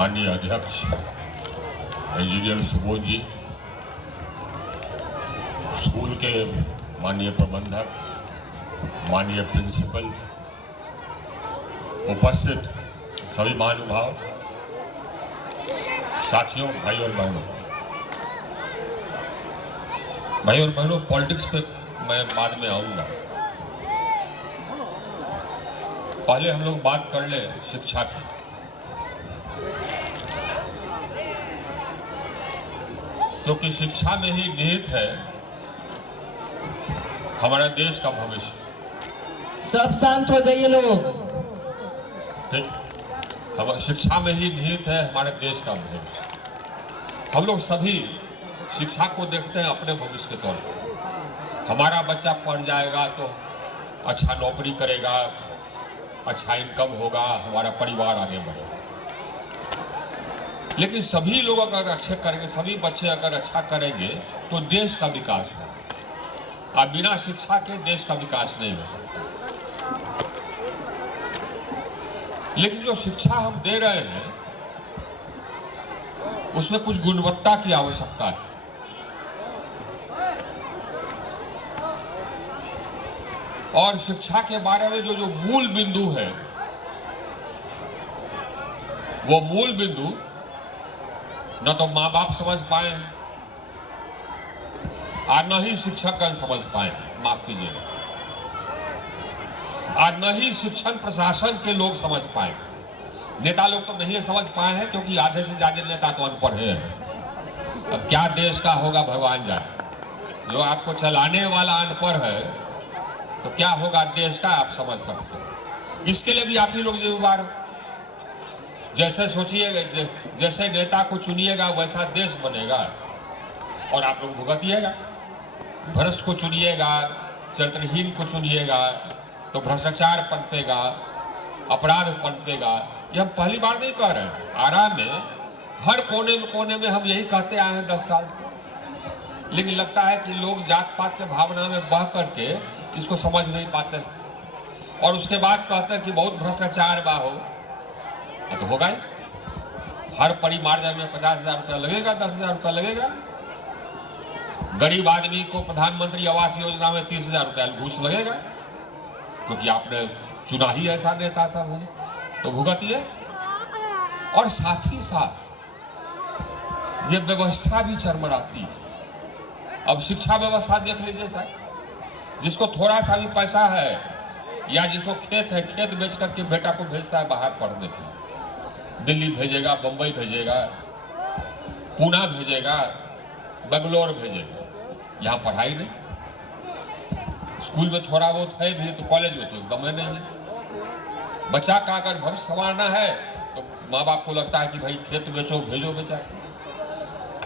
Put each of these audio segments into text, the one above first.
माननीय अध्यक्ष इंजीनियर सुबोध जी, स्कूल के माननीय प्रबंधक, माननीय प्रिंसिपल, उपस्थित सभी महानुभाव, साथियों, भाई और बहनों, पॉलिटिक्स पे मैं बाद में आऊंगा। पहले हम लोग बात कर ले शिक्षा की। क्योंकि शिक्षा में ही निहित है हमारा देश का भविष्य। सब शांत हो जाइए लोग। ठीक, हम शिक्षा में ही निहित है हमारे देश का भविष्य। हम लोग सभी शिक्षा को देखते हैं अपने भविष्य के तौर पर। हमारा बच्चा पढ़ जाएगा तो अच्छा नौकरी करेगा, अच्छा इनकम होगा, हमारा परिवार आगे बढ़ेगा। लेकिन सभी लोग अगर अच्छे करेंगे, सभी बच्चे अगर अच्छा करेंगे तो देश का विकास होगा। अब बिना शिक्षा के देश का विकास नहीं हो सकता। लेकिन जो शिक्षा हम दे रहे हैं उसमें कुछ गुणवत्ता की आवश्यकता है। और शिक्षा के बारे में जो मूल बिंदु है, वो मूल बिंदु न तो माँ बाप समझ पाए हैं और न ही शिक्षकगण समझ पाए हैं, माफ कीजिएगा, और न ही शिक्षण प्रशासन के लोग समझ पाए। नेता लोग तो नहीं समझ पाए हैं क्योंकि आधे से ज्यादा नेता तो अनपढ़ हैं। अब क्या देश का होगा भगवान जाने। जो आपको चलाने वाला अनपढ़ है तो क्या होगा देश का, आप समझ सकते हैं। इसके लिए भी आप ही लोग जिम्मेदार हो। जैसे सोचिएगा, जैसे नेता को चुनिएगा वैसा देश बनेगा और आप लोग भुगतिएगा। भ्रष्ट को चुनिएगा, चरित्रहीन को चुनिएगा तो भ्रष्टाचार पनपेगा, अपराध पनपेगा। ये हम पहली बार नहीं कह रहे हैं। आराम में हर कोने में हम यही कहते आए हैं 10 साल से। लेकिन लगता है कि लोग जात पात के भावना में बह करके इसको समझ नहीं पाते और उसके बाद कहते हैं कि बहुत भ्रष्टाचार बा हो। तो होगा ही। हर परिमार्जन में 50,000 रुपया लगेगा, 10,000 रुपया लगेगा। गरीब आदमी को प्रधानमंत्री आवास योजना में 30,000 रुपया घूस लगेगा क्योंकि आपने चुना ही ऐसा नेता सब है, तो भुगतिए। और साथ ही साथ ये व्यवस्था भी चरमराती है। अब शिक्षा व्यवस्था देख लीजिए साहब, जिसको थोड़ा सा भी पैसा है या जिसको खेत है, खेत बेच करके बेटा को भेजता है बाहर पढ़ने के लिए। दिल्ली भेजेगा, बंबई भेजेगा, पूना भेजेगा, बेंगलोर भेजेगा। यहाँ पढ़ाई नहीं। स्कूल में थोड़ा बहुत है भी तो कॉलेज में तो एकदम है नहीं है। बच्चा का अगर भविष्य संवारना है तो माँ बाप को लगता है कि भाई खेत बेचो, भेजो बच्चा।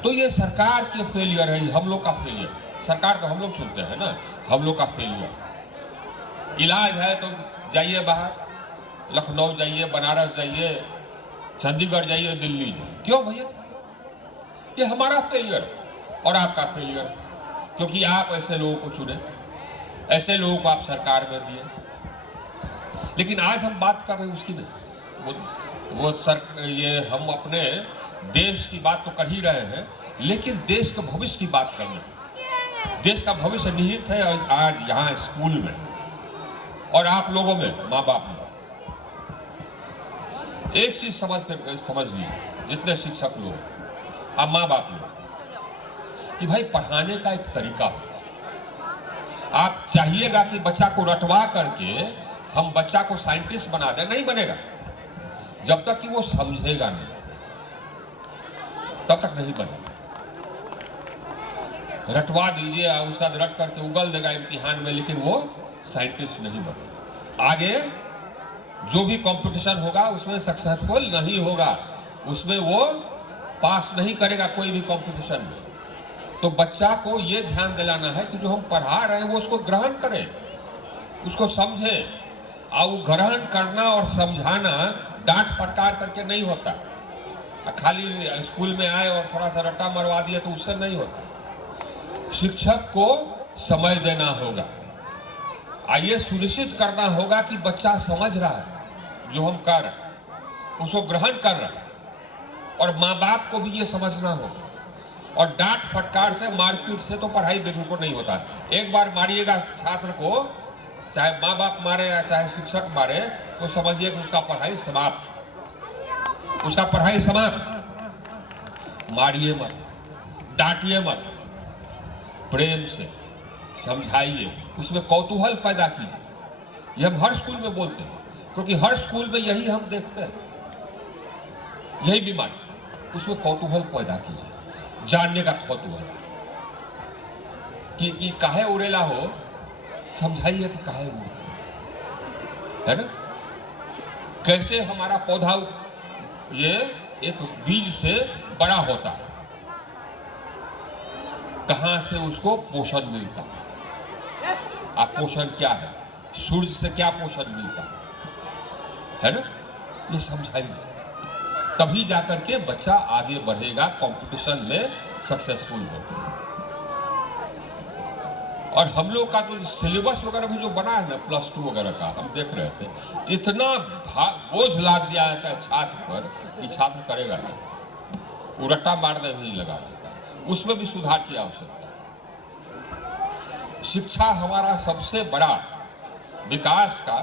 तो ये सरकार के फेलियर है, हम लोग का फेलियर। सरकार तो हम लोग चुनते हैं ना, हम लोग का फेलियर। इलाज है तो जाइए बाहर, लखनऊ जाइए, बनारस जाइए, चंडीगढ़ जाइए, दिल्ली जाइए। क्यों भैया? ये हमारा फेलियर और आपका फेलियर, क्योंकि आप ऐसे लोगों को चुने, ऐसे लोगों को आप सरकार में दिए। लेकिन आज हम बात कर रहे हैं उसकी नहीं। ये हम अपने देश की बात तो कर ही रहे हैं, लेकिन देश के भविष्य की बात कर रहे हैं। देश का भविष्य निहित है आज यहाँ स्कूल में और आप लोगों में, माँ बाप में। एक चीज समझ लीजिए, जितने शिक्षक लोग हैं, आप माँ बाप लोग, कि भाई पढ़ाने का एक तरीका होता। आप चाहिएगा कि बच्चा को रटवा करके हम बच्चा को साइंटिस्ट बना दें, नहीं बनेगा। जब तक कि वो समझेगा नहीं तब तक नहीं बनेगा। रटवा दीजिए, उसका रट करके उगल देगा इम्तिहान में, लेकिन वो साइंटिस्ट नहीं बनेगा। आगे जो भी कंपटीशन होगा उसमें सक्सेसफुल नहीं होगा, उसमें वो पास नहीं करेगा कोई भी कंपटीशन में। तो बच्चा को ये ध्यान दिलाना है कि जो हम पढ़ा रहे हैं वो उसको ग्रहण करे, उसको समझे। और वो ग्रहण करना और समझाना डांट फटकार करके नहीं होता। खाली स्कूल में आए और थोड़ा सा रट्टा मरवा दिए तो उससे नहीं होता। शिक्षक को समय देना होगा, ये सुनिश्चित करना होगा कि बच्चा समझ रहा है जो हम कर रहे हैं, उसको ग्रहण कर रहा है। और माँ बाप को भी ये समझना होगा। और डांट फटकार से, मारपीट से तो पढ़ाई बिल्कुल नहीं होता। एक बार मारिएगा छात्र को, चाहे माँ बाप मारे या चाहे शिक्षक मारे, तो समझिए कि उसका पढ़ाई समाप्त, उसका पढ़ाई समाप्त। मारिए मत, डांटिए मत, प्रेम से समझाइए, उसमें कौतूहल पैदा कीजिए। ये हम हर स्कूल में बोलते हैं, क्योंकि हर स्कूल में यही हम देखते हैं, यही बीमारी। उसमें कौतूहल पैदा कीजिए, जानने का कौतूहल कि काहे उड़ेला हो, समझाइए कि काहे उड़ता है ना। कैसे हमारा पौधा ये एक बीज से बड़ा होता है, कहां से उसको पोषण मिलता है। आप पोषण क्या है, सूर्य से क्या पोषण मिलता है ना, ये समझाइए। तभी जाकर के बच्चा आगे बढ़ेगा, कंपटीशन में सक्सेसफुल होगा। और हम लोग का तो सिलेबस वगैरह भी जो बना है ना, +2 वगैरह का, हम देख रहे थे, इतना बोझ लाद दिया जाता है छात्र पर कि छात्र करेगा क्या, वो रट्टा मारने में ही लगा रहता है। उसमें भी सुधार की आवश्यकता है। शिक्षा हमारा सबसे बड़ा विकास का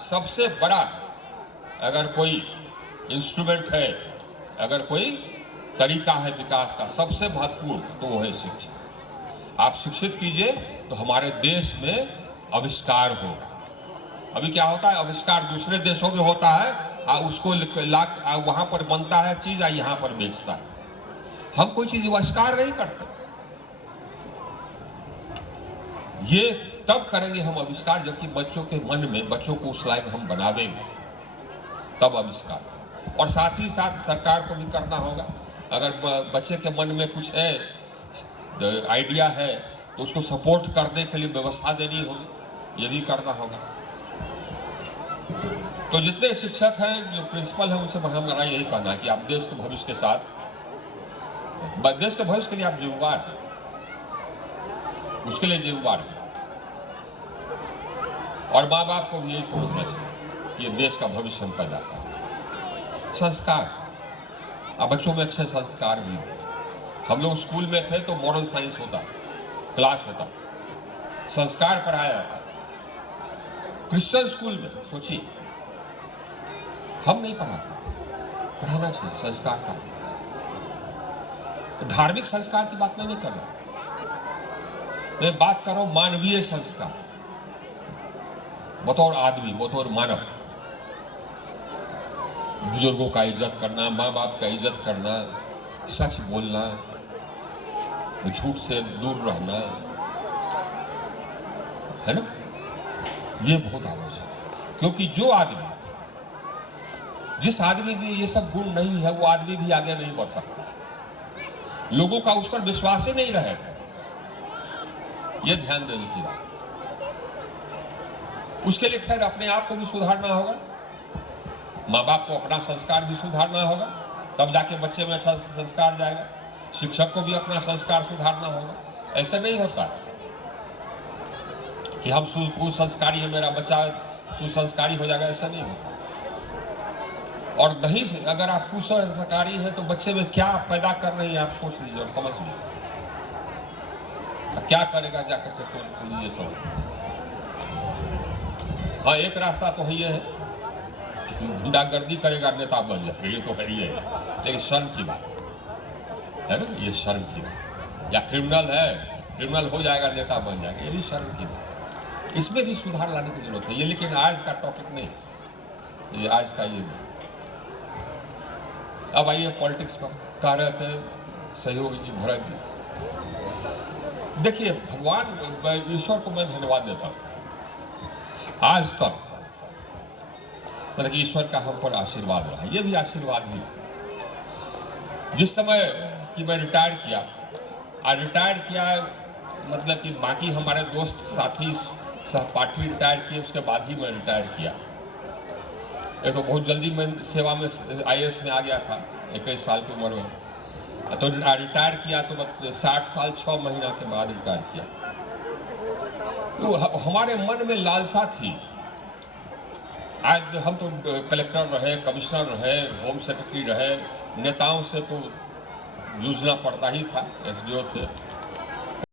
सबसे बड़ा, अगर कोई इंस्ट्रूमेंट है, अगर कोई तरीका है विकास का सबसे महत्वपूर्ण, तो वो है शिक्षा। आप शिक्षित कीजिए तो हमारे देश में आविष्कार होगा। अभी क्या होता है, आविष्कार दूसरे देशों में होता है, उसको वहां पर बनता है चीज, यहाँ पर बेचता है। हम कोई चीज आविष्कार नहीं करते। ये तब करेंगे हम आविष्कार जबकि बच्चों के मन में, बच्चों को उस लायक हम बनावेंगे, तब आविष्कार। और साथ ही साथ सरकार को भी करना होगा। अगर बच्चे के मन में कुछ है, आइडिया है, तो उसको सपोर्ट करने के लिए व्यवस्था देनी होगी, ये भी करना होगा। तो जितने शिक्षक हैं, जो प्रिंसिपल हैं, उनसे हमारा यही कहना है कि आप देश के भविष्य के साथ, देश के भविष्य के लिए आप जिम्मेवार हैं, उसके लिए जिम्मेवार हैं। और माँ बाप को भी यही समझना चाहिए कि ये देश का भविष्य हम पैदा करें। संस्कार, अब बच्चों में अच्छे संस्कार भी हैं। हम लोग स्कूल में थे तो मॉरल साइंस होता, क्लास होता, संस्कार पढ़ाया जाता। क्रिश्चियन स्कूल में सोचिए, हम नहीं पढ़ाते, पढ़ाना चाहिए, संस्कार पढ़ाना चाहिए। धार्मिक संस्कार की बात मैं नहीं कर रहा, मैं बात कर रहा हूं मानवीय संस्कार, बतौर आदमी, बतौर मानव। बुजुर्गों का इज्जत करना, माँ बाप का इज्जत करना, सच बोलना, झूठ से दूर रहना, है ना, ये बहुत आवश्यक है। क्योंकि जो आदमी, जिस आदमी में ये सब गुण नहीं है, वो आदमी भी आगे नहीं बढ़ सकता। लोगों का उस पर विश्वास ही नहीं रहेगा। ये ध्यान देने की बात। उसके लिए खैर अपने आप को भी सुधारना होगा, माँ बाप को अपना संस्कार भी सुधारना होगा, तब जाके बच्चे में अच्छा संस्कार जाएगा। शिक्षक को भी अपना संस्कार सुधारना होगा। ऐसा नहीं होता कि हम कुसंस्कारी है, मेरा बच्चा सुसंस्कारी हो जाएगा, ऐसा नहीं होता। और नहीं, अगर आप कुसंस्कारी है तो बच्चे में क्या पैदा कर रहे हैं आप सोच लीजिए और समझ लीजिए। क्या करेगा जाकर के सोच लीजिए, समझ। हाँ, एक रास्ता तो ये है, गुंडागर्दी करेगा नेता बन जाएगा, ये तो है ही है, लेकिन शर्म की बात है ना, ये शर्म की बात। या क्रिमिनल है, क्रिमिनल हो जाएगा नेता बन जाएगा, ये भी शर्म की बात है। इसमें भी सुधार लाने की जरूरत है ये, लेकिन आज का टॉपिक नहीं, ये आज का ये नहीं। अब आइए पॉलिटिक्स पर। कह रहे थे सहयोगी जी, भरत जी, देखिए भगवान ईश्वर को मैं धन्यवाद देता हूँ। आज तक मतलब ईश्वर का हम पर आशीर्वाद रहा, ये भी आशीर्वाद ही था। जिस समय कि मैं रिटायर किया, और रिटायर किया मतलब कि बाकी हमारे दोस्त साथी सहपाठी रिटायर किए, उसके बाद ही मैं रिटायर किया। एक तो बहुत जल्दी मैं सेवा में IAS में आ गया था, 21 साल की उम्र में। तो रिटायर किया तो 60 साल 6 महीना के बाद रिटायर किया। तो हमारे मन में लालसा थी। आज हम तो कलेक्टर रहे, कमिश्नर रहे, होम सेक्रेटरी रहे, नेताओं से तो जूझना पड़ता ही था, एसडीओ थे।